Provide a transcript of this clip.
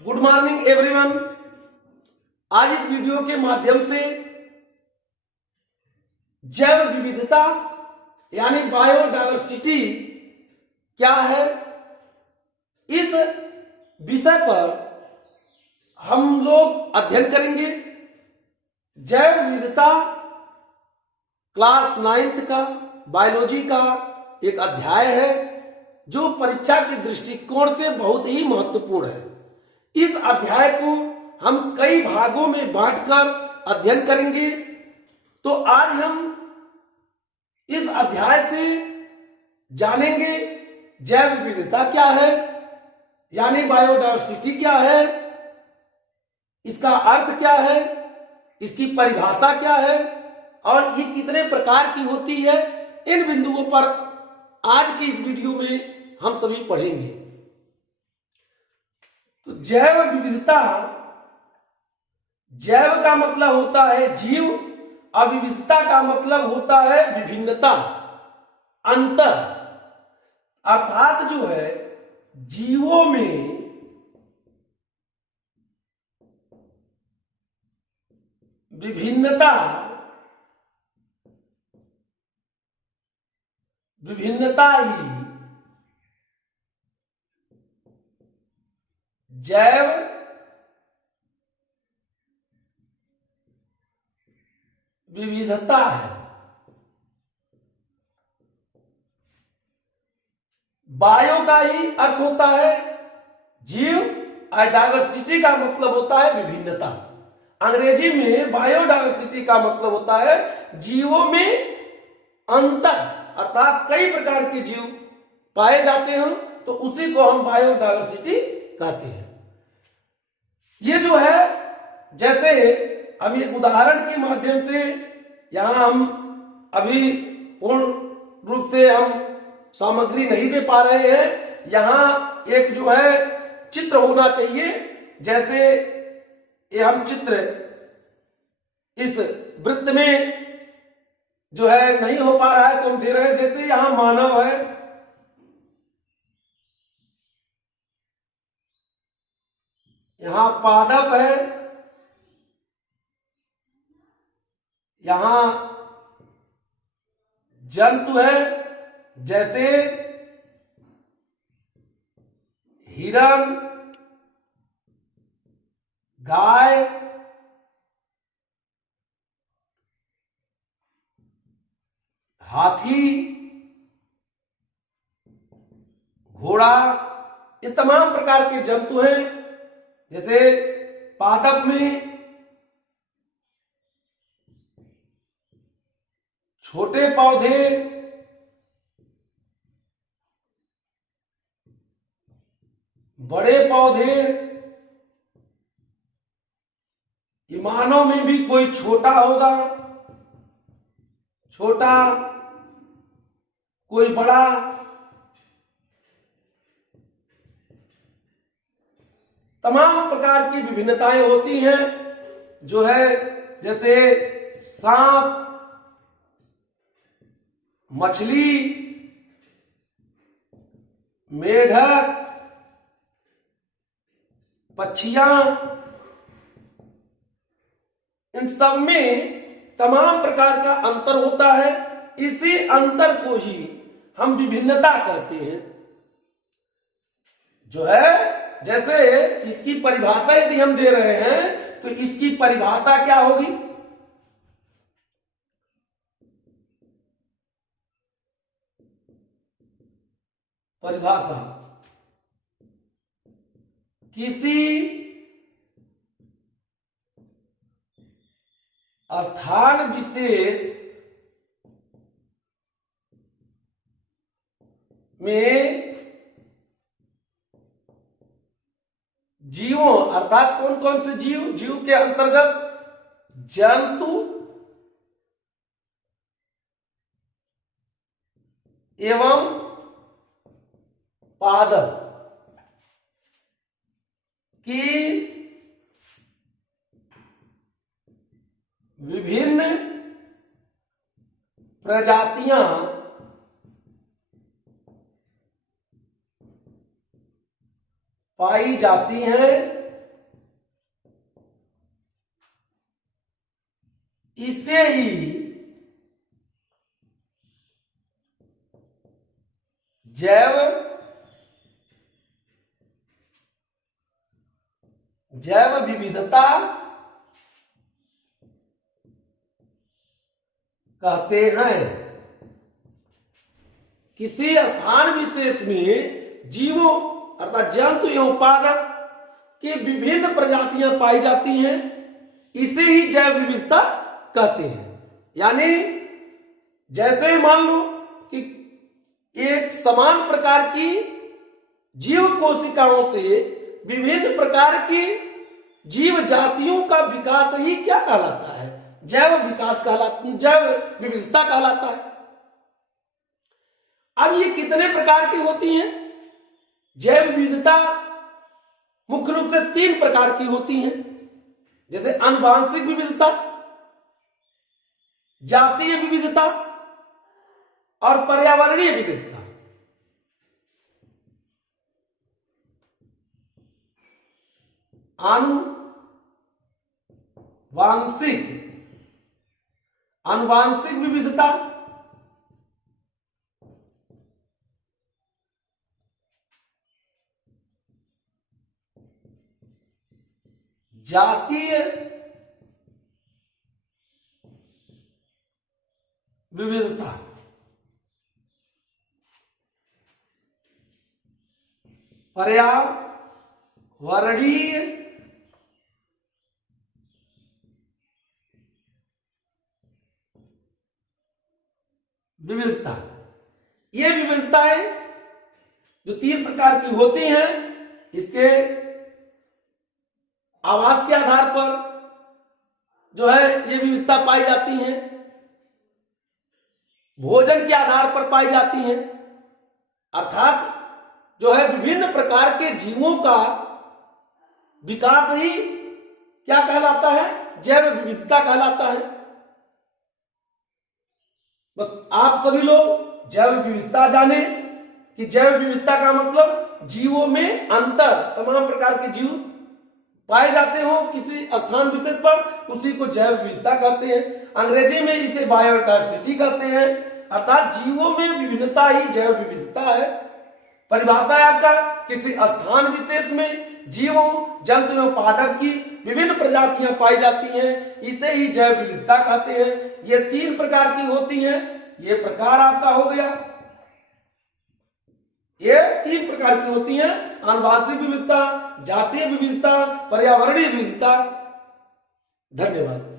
Good morning everyone. आज इस video के माध्यम से जैव विविधता यानी बायोडायवर्सिटी क्या है, इस विषय पर हम लोग अध्ययन करेंगे। जैव विविधता क्लास 9th का बायोलॉजी का एक अध्याय है जो परीक्षा के दृष्टिकोण से बहुत ही महत्वपूर्ण है। इस अध्याय को हम कई भागों में बांटकर अध्ययन करेंगे। तो आज हम इस अध्याय से जानेंगे जैव विविधता क्या है, यानी बायोडायवर्सिटी क्या है, इसका अर्थ क्या है, इसकी परिभाषा क्या है और ये कितने प्रकार की होती है। इन बिंदुओं पर आज की इस वीडियो में हम सभी पढ़ेंगे। तो जैव विविधता, जैव का मतलब होता है जीव और विविधता का मतलब होता है विभिन्नता, अंतर। अर्थात जो है जीवों में विभिन्नता ही जैव विविधता है। बायो का ही अर्थ होता है जीव और डायवर्सिटी का मतलब होता है विभिन्नता। अंग्रेजी में बायोडायवर्सिटी का मतलब होता है जीवों में अंतर, अर्थात कई प्रकार के जीव पाए जाते हैं तो उसी को हम बायोडायवर्सिटी कहते हैं। ये जो है, जैसे हम एक उदाहरण के माध्यम से यहां हम अभी पूर्ण रूप से हम सामग्री नहीं दे पा रहे हैं। यहां एक जो है चित्र होना चाहिए। जैसे ये हम चित्र इस वृत्त में जो है नहीं हो पा रहा है तो हम दे रहे हैं। जैसे यहां मानव है, यहां पादप है, यहां जंतु है जैसे हिरण, गाय, हाथी, घोड़ा, ये तमाम प्रकार के जंतु हैं। जैसे पादप में छोटे पौधे, बड़े पौधे, मानव में भी कोई छोटा होगा, छोटा कोई बड़ा, तमाम प्रकार की विभिन्नताएं होती हैं जो है। जैसे सांप, मछली, मेढक, पक्षियां, इन सब में तमाम प्रकार का अंतर होता है। इसी अंतर को ही हम विभिन्नता कहते हैं। जो है, जैसे इसकी परिभाषा यदि हम दे रहे हैं तो इसकी परिभाषा क्या होगी? परिभाषा किसी स्थान विशेष में जीवों, अर्थात कौन कौन से जीव, जीव के अंतर्गत जंतु एवं पादप की विभिन्न प्रजातियां पाई जाती हैं इसे ही जैव विविधता कहते हैं। किसी स्थान विशेष में जीवों अर्थात जंतु एवं पादप की विभिन्न प्रजातियां पाई जाती हैं, इसे ही जैव विविधता कहते हैं। यानी जैसे मान लो कि एक समान प्रकार की जीव कोशिकाओं से विभिन्न प्रकार की जीव जातियों का विकास ही क्या कहलाता है? जैव विकास कहलाता, जैव विविधता कहलाता है। अब ये कितने प्रकार की होती हैं? जैव विविधता मुख्य रूप से 3 प्रकार की होती हैं, जैसे आनुवांशिक विविधता, जातीय विविधता और पर्यावरणीय विविधता। आनुवांशिक विविधता, जातीय विविधता, पर्यावरणीय विविधता। ये विविधताएं जो 3 प्रकार की होती हैं, इसके आवास के आधार पर जो है ये विविधता पाई जाती हैं, भोजन के आधार पर पाई जाती हैं, अर्थात जो है विभिन्न प्रकार के जीवों का विकास ही क्या कहलाता है? जैव विविधता कहलाता है। बस आप सभी लोग जैव विविधता जाने कि जैव विविधता का मतलब जीवों में अंतर, तमाम प्रकार के जीव पाए जाते हो किसी स्थान विशेष पर, उसी को जैव विविधता कहते हैं। अंग्रेजी में इसे बायोडायवर्सिटी कहते हैं, अर्थात जीवों में विभिन्नता ही जैव विविधता है। परिभाषा है आपका, किसी स्थान विशेष में जीवों, जंतु एवं पादप की विभिन्न प्रजातियां पाई जाती हैं, इसे ही जैव विविधता कहते हैं। ये 3 प्रकार की होती हैं। ये प्रकार आपका हो गया, ये 3 प्रकार की होती हैं: आनुवांशिक विविधता, जातीय विविधता, पर्यावरणीय विविधता। धन्यवाद।